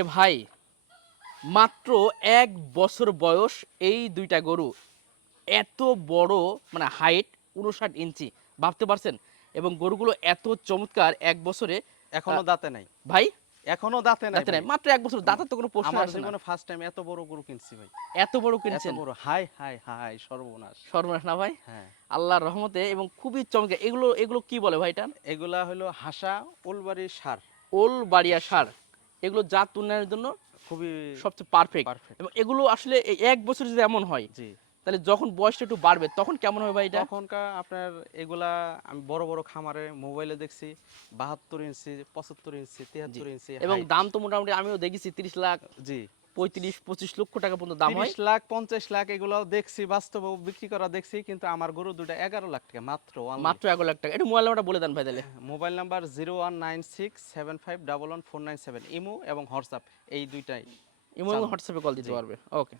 এ ভাই মাত্র 1 বছর বয়স এই দুইটা গরু এত বড় মানে হাইট 59 ইঞ্চি ভাবতে পারছেন এবং গরুগুলো এত চমৎকার 1 বছরে এখনো দাঁতে নাই, ভাই এখনো দাঁতে নাই দাঁতে ভাই। নাই মাত্র 1 বছর দাঁতের তো কোনো প্রশ্ন আমার আসে না জীবনে ফার্স্ট টাইম এত বড় গরু কিনছি ভাই। এত বড় এত কিনছেন বড়, হাই হাই হাই, সর্বনাশ। সর্বনাশ না ভাই হ্যাঁ, আল্লাহর রহমতে এবং খুবই চমৎকার এগুলো এগুলো কি বলে ভাই এটা এগুলা হলো হাসা উলবাড়ি সার। ওল বাড়িয়া সার সার এগুলো জাত উন্নয়নের জন্য খুবই সবচেয়ে পারফেক্ট পারফেক্ট। এবং এগুলো আসলে এই 1 বছর যদি এমন হয় জি, তাহলে যখন বয়সটা একটু বাড়বে তখন কেমন হবে ভাই এটা তখনকার আপনার এগুলা আমি বড় বড় খামারে মোবাইলে দেখছি 72 ইঞ্চি, 75 ইঞ্চি, জি 73 ইঞ্চি এবং হাইট। দাম তো মোটামুটি আমিও দেখেছি 30 লাখ জি, 35-25 লক্ষ টাকা পর্যন্ত দাম হয় 30 লাখ 50 লাখ এগুলাও দেখছি, বাস্তবে বিক্রি করা দেখছি, কিন্তু আমার গরু দুটা 11 লাখ টাকা মাত্র অনলি। মাত্র 1 লাখ টাকা এটা মোবাইল নাম্বারটা বলে দেন ভাই তাহলে মোবাইল নাম্বার 019675111497, ইমো এবং হোয়াটসঅ্যাপ এই দুইটাই ইমো এবং চালু। হোয়াটসঅ্যাপে কল দিতে জি। পারবে ওকে